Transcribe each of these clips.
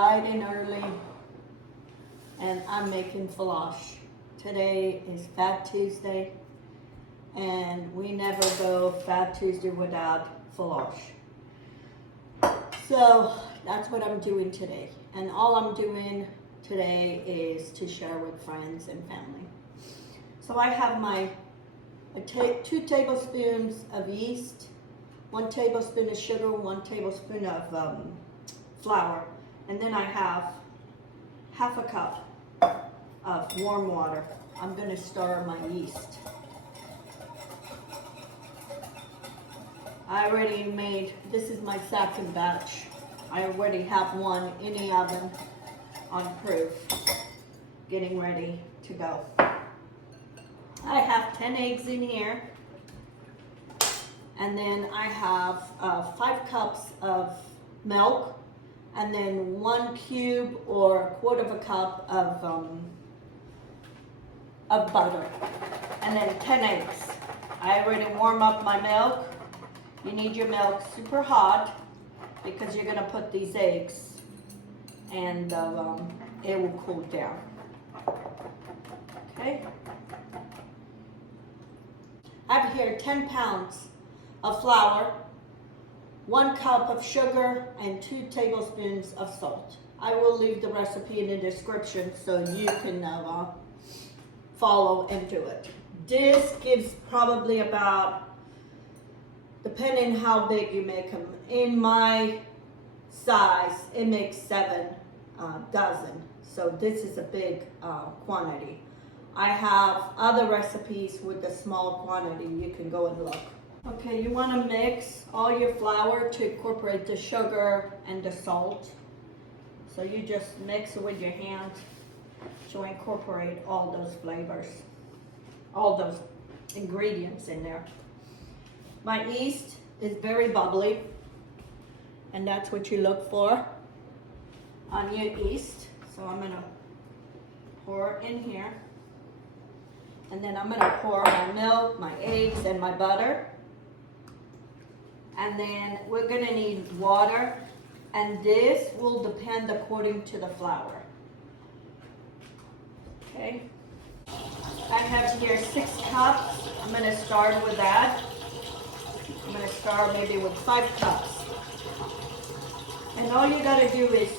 bright and early, and I'm making goulash. Today is Fat Tuesday, and we never go Fat Tuesday without goulash. So that's what I'm doing today, and all I'm doing today is to share with friends and family. So I have my 2 tablespoons of yeast, 1 tablespoon of sugar, 1 tablespoon of flour, and then I have half a cup of warm water. I'm going to stir my yeast. I already made, this is my second batch. I already have one in the oven on proof, getting ready to go. I have 10 eggs in here, and then I have 5 cups of milk, and then 1 cube or 1/4 cup of butter, and then 10 eggs. I already warm up my milk. You need your milk super hot because you're gonna put these eggs, and it will cool down. Okay. I have here 10 pounds of flour, 1 cup of sugar, and 2 tablespoons of salt. I will leave the recipe in the description so you can follow and do it. This gives probably about, depending how big you make them, in my size, it makes 7 dozen. So this is a big quantity. I have other recipes with the small quantity. You can go and look. Okay, you want to mix all your flour to incorporate the sugar and the salt. So you just mix it with your hand to incorporate all those flavors, all those ingredients in there. My yeast is very bubbly, and that's what you look for on your yeast. So I'm going to pour it in here. And then I'm going to pour my milk, my eggs, and my butter. And then we're going to need water. And this will depend according to the flour. Okay. I have here 6 cups. I'm going to start with that. I'm going to start maybe with 5 cups. And all you got to do is,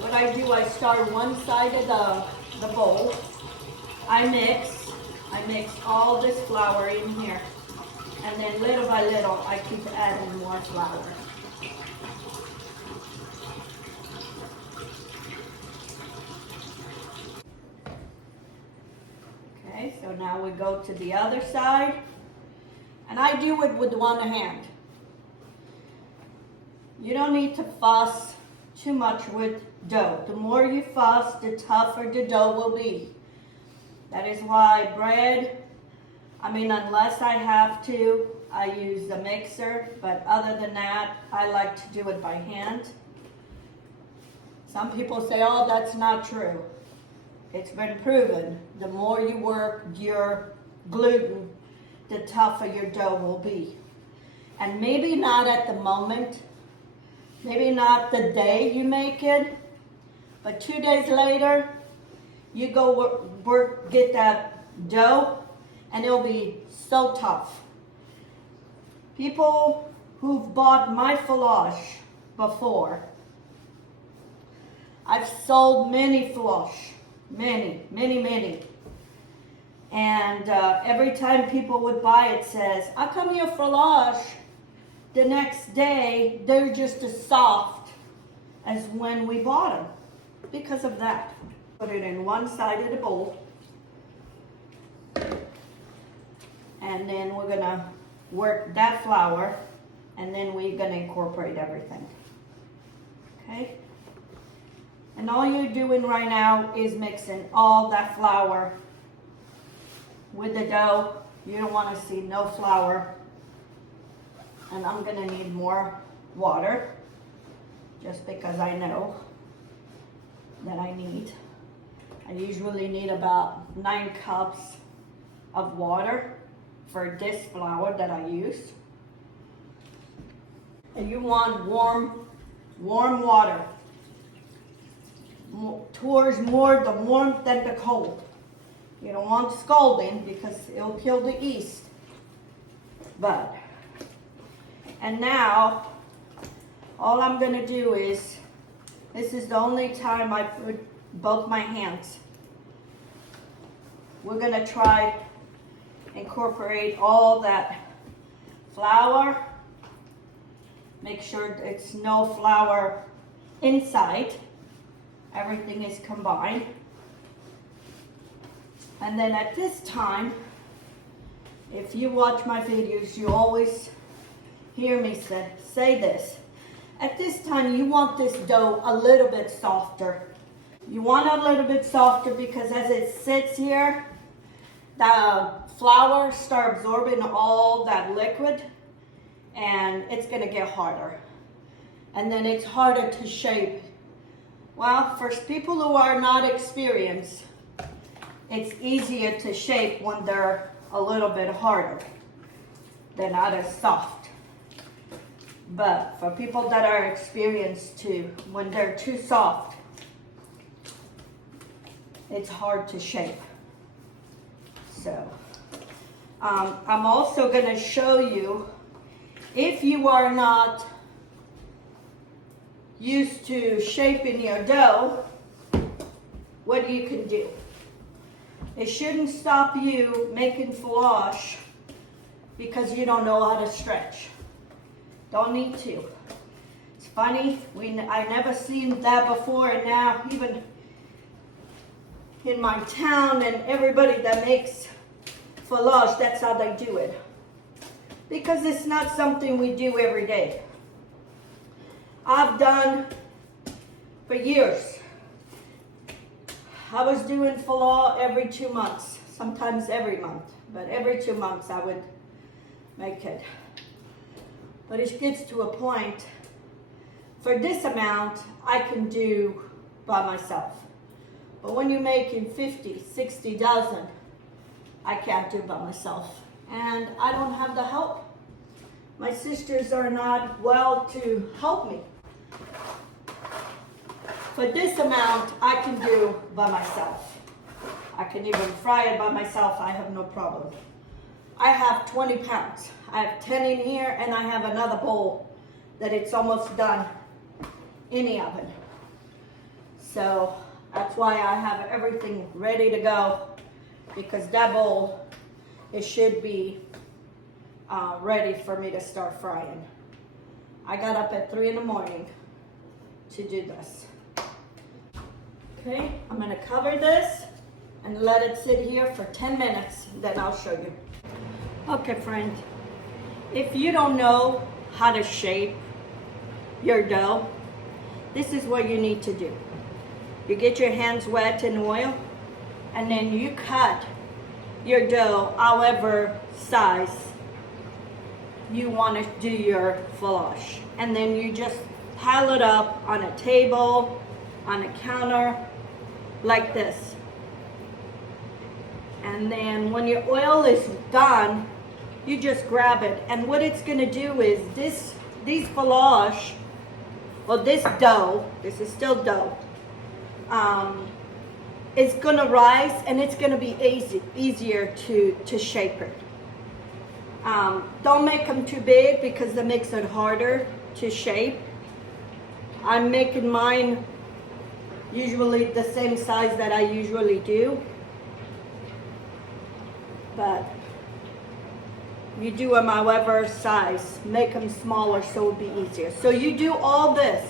what I do, I start one side of the bowl. I mix all this flour in here, and then little by little I keep adding more flour. Okay, so now we go to the other side, and I do it with one hand. You don't need to fuss too much with dough. The more you fuss, the tougher the dough will be. That is why bread, unless I have to, I use the mixer, but other than that, I like to do it by hand. Some people say, oh, that's not true. It's been proven. The more you work your gluten, the tougher your dough will be. And maybe not at the moment, maybe not the day you make it, but 2 days later, you go get that dough, and it'll be so tough. People who've bought my goulash before, I've sold many goulash, many. And every time people would buy it, says, how come your goulash, the next day, they're just as soft as when we bought them? Because of that. Put it in one side of the bowl. And then we're going to work that flour, and then we're going to incorporate everything. Okay? And all you're doing right now is mixing all that flour with the dough. You don't want to see no flour. And I'm going to need more water, just because I know that I need. I usually need about 9 cups of water for this flour that I use. And you want warm water. towards more the warmth than the cold. You don't want scalding because it'll kill the yeast. And now, all I'm gonna do is, this is the only time I put both my hands. We're gonna try incorporate all that flour. Make sure it's no flour inside. Everything is combined. And then at this time, if you watch my videos, you always hear me say this. At this time, you want this dough a little bit softer. You want it a little bit softer because as it sits here, the flour starts absorbing all that liquid and it's gonna get harder. And then it's harder to shape. Well, for people who are not experienced, it's easier to shape when they're a little bit harder. They're not as soft. But for people that are experienced too, when they're too soft, it's hard to shape. So, I'm also gonna show you, if you are not used to shaping your dough, what you can do. It shouldn't stop you making flash because you don't know how to stretch. Don't need to. It's funny, I never seen that before, and now even in my town and everybody that makes flash, that's how they do it. Because it's not something we do every day. I've done for years. I was doing flash every 2 months, sometimes every month, but every 2 months I would make it. But it gets to a point, for this amount, I can do by myself. But when you're making 50, 60 dozen, I can't do by myself. And I don't have the help. My sisters are not well to help me. For this amount, I can do by myself. I can even fry it by myself, I have no problem. I have 20 pounds. I have 10 in here, and I have another bowl that it's almost done in the oven. So that's why I have everything ready to go, because that bowl, it should be ready for me to start frying. I got up at 3 in the morning to do this. Okay, I'm gonna cover this and let it sit here for 10 minutes, then I'll show you. Okay, friend, if you don't know how to shape your dough, this is what you need to do. You get your hands wet in oil, and then you cut your dough however size you want to do your flash. And then you just pile it up on a table, on a counter, like this. And then when your oil is done, you just grab it. And what it's going to do is these flash, well, this dough, this is still dough, it's going to rise, and it's going to be easier to shape it. Don't make them too big because that makes it harder to shape. I'm making mine usually the same size that I usually do, but you do them however size, make them smaller so it'll be easier. So you do all this,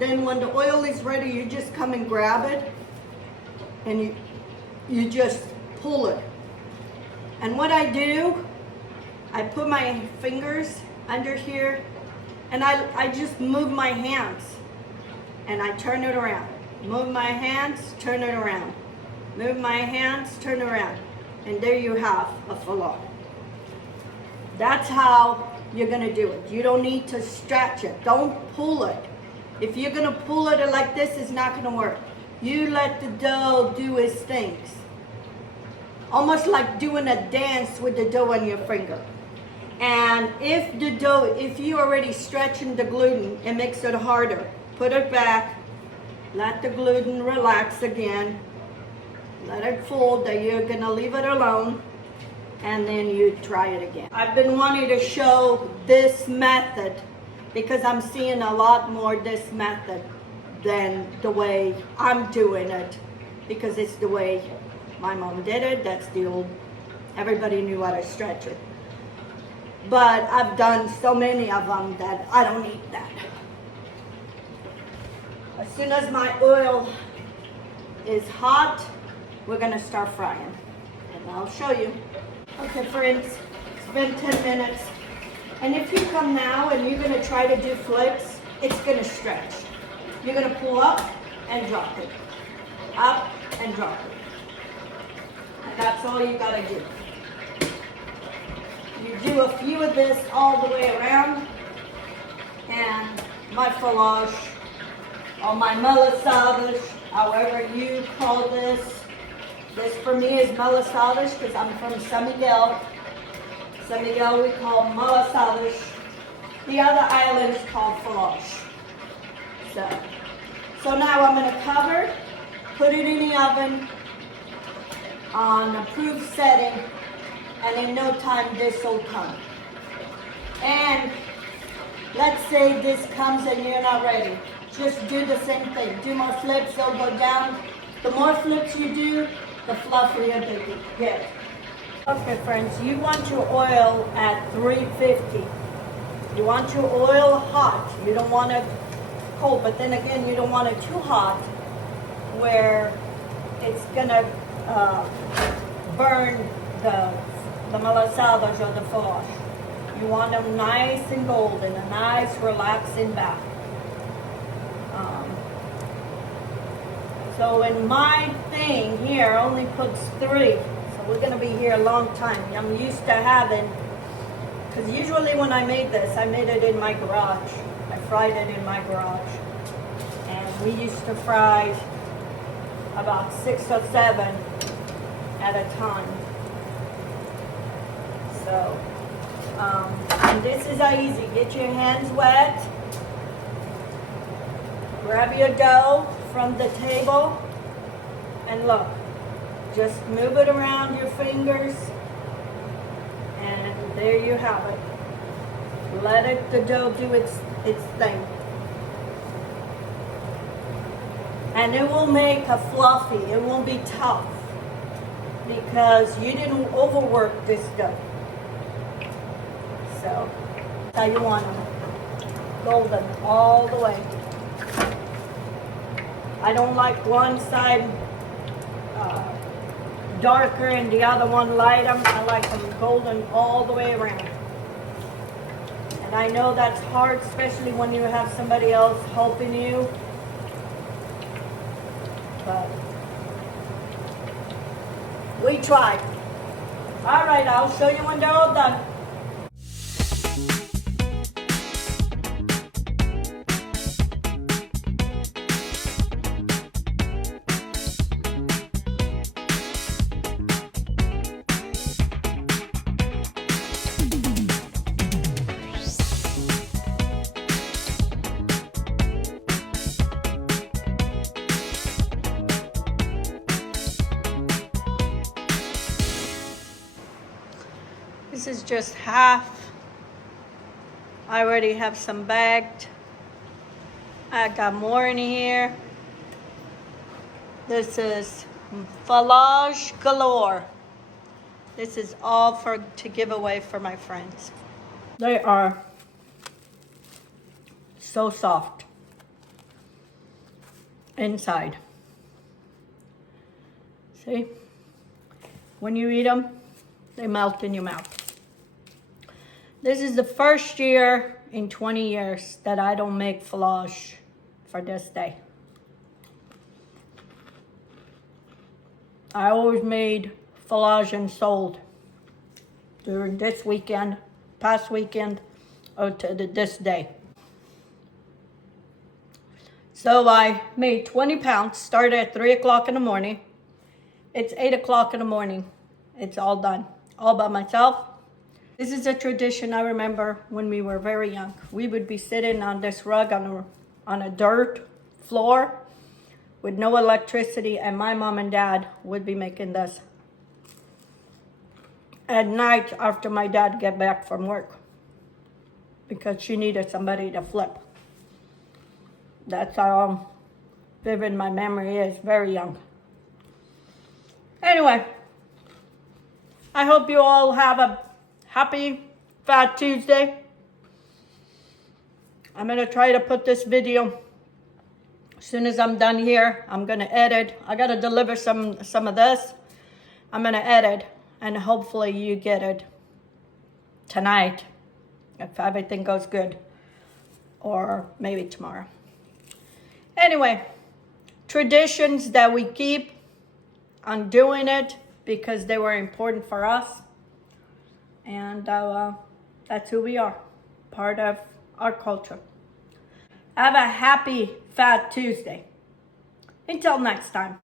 then when the oil is ready, you just come and grab it, and you just pull it. And what I do, I put my fingers under here, and I just move my hands, and I turn it around. Move my hands, turn it around. Move my hands, turn it around. And there you have a flash. That's how you're gonna do it. You don't need to stretch it. Don't pull it. If you're gonna pull it like this, it's not gonna work. You let the dough do its things. Almost like doing a dance with the dough on your finger. And if you're already stretching the gluten, it makes it harder. Put it back Let the gluten relax again. Let it fold, then you're gonna leave it alone, and then you try it again. I've been wanting to show this method because I'm seeing a lot more this method than the way I'm doing it, because it's the way my mom did it. That's the old, everybody knew how to stretch it. But I've done so many of them that I don't need that. As soon as my oil is hot, we're gonna start frying, and I'll show you. Okay friends, it's been 10 minutes. And if you come now and you're gonna try to do flips, it's gonna stretch. You're gonna pull up and drop it. Up and drop it. And that's all you gotta do. You do a few of this all the way around, and my foulage, or my Malassadas, however you call this. This for me is Malassadas because I'm from San Miguel. San Miguel we call Malassadas. The other island is called foulage. So now I'm going to cover, put it in the oven on approved setting, and in no time this will come. And let's say this comes and you're not ready. Just do the same thing. Do more flips, they'll go down. The more flips you do, the fluffier they get. Okay friends, you want your oil at 350. You want your oil hot. You don't want it cold, but then again, you don't want it too hot where it's gonna burn the malassadas or the foulage. You want them nice and golden, a nice relaxing back. So in my thing here only puts 3, so we're gonna be here a long time. I'm used to having, because usually when I made this, I made it in my garage. I fried it in my garage, and we used to fry about 6 or 7 at a time. So, and this is easy. Get your hands wet. Grab your dough from the table, and look, just move it around your fingers, and there you have it. Let the dough do its thing. And it will make a fluffy, it won't be tough, because you didn't overwork this dough. So, that's how you want them. Golden all the way. I don't like one side darker and the other one lighter. I like them golden all the way around. And I know that's hard, especially when you have somebody else helping you. But we tried. All right, I'll show you when they're all done. This is just half. I already have some bagged. I got more in here. This is foulage galore. This is all to give away for my friends. They are so soft inside. See? When you eat them, they melt in your mouth. This is the first year in 20 years that I don't make foulage for this day. I always made foulage and sold during this weekend, past weekend, or to this day. So I made 20 pounds, started at 3 o'clock in the morning. It's 8 o'clock in the morning. It's all done, all by myself. This is a tradition I remember when we were very young. We would be sitting on this rug on a dirt floor, with no electricity, and my mom and dad would be making this at night after my dad get back from work, because she needed somebody to flip. That's how vivid my memory is, very young. Anyway, I hope you all have a happy Fat Tuesday. I'm gonna try to put this video, as soon as I'm done here, I'm gonna edit. I gotta deliver some of this. I'm gonna edit, and hopefully you get it tonight, if everything goes good, or maybe tomorrow. Anyway, traditions that we keep on doing it because they were important for us, and that's who we are, part of our culture. Have a happy Fat Tuesday. Until next time.